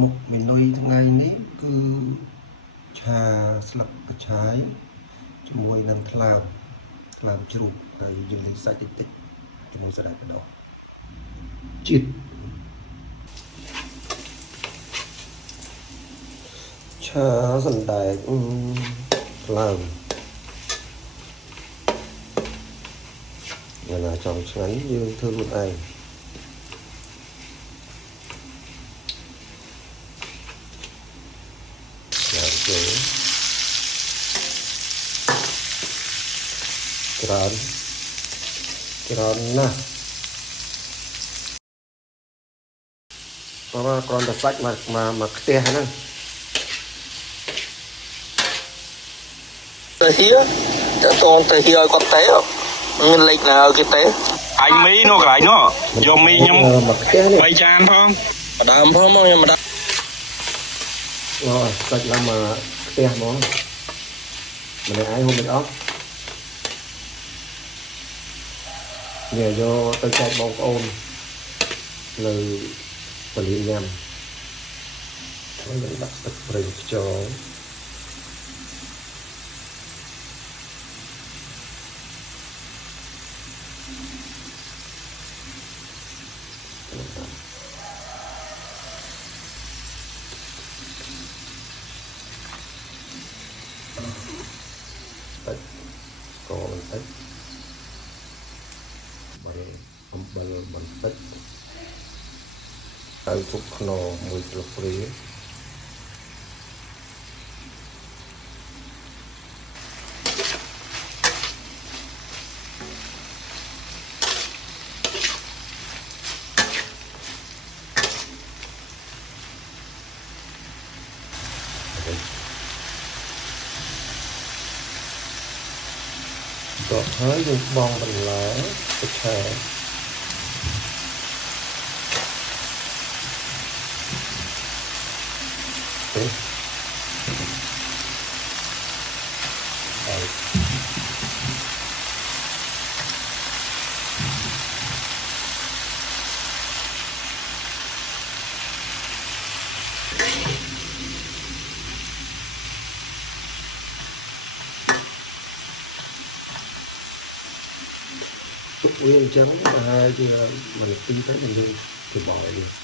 មុខមីនុយថ្ងៃនេះគឺឆាស្លឹកកញ្ឆាយជាមួយនឹងថ្លើមជ្រូកហើយយើងលេងសាច់តិចជាមួយសណ្តែកបណ្ដុះជាតិឆាសណ្តែកថ្លើមយ៉ាងណាចង់ឆ្ងាញ់យើងធ្វើខ្លួនឯងច្រើនណាស់ព្រោះว่าគ្រាន់តែសាច់មកខ្ទះហ្នឹងទៅហៀតើតូនទៅហៀឲ្យគាត់ទេមានលេខណាឲ្យគេទេអញមីនោះកន្លែងនោះយកមីខ្ញុំ មកខ្ទះនេះ3ចានផងបដើមផងមកខ្ញុំបដើមសាច់ឡើងមកខ្ទះហ្មងម្នាក់ឯងហូបមិនអស់នេះយកទៅចែកបងប្អូននៅពលានញ៉ាំហើយនឹងដាក់ទឹកប្រេងខ្យងទឹកស្ករបន្តិចអំបិលបន្តិចហើយពុកខ្នុរមួយស្លាបព្រាដល់ហើយយើងបងបន្លែទៅឆាទុកវាអញ្ចឹងប្រហែលជា1នាទីទៅយើងទៅបោយ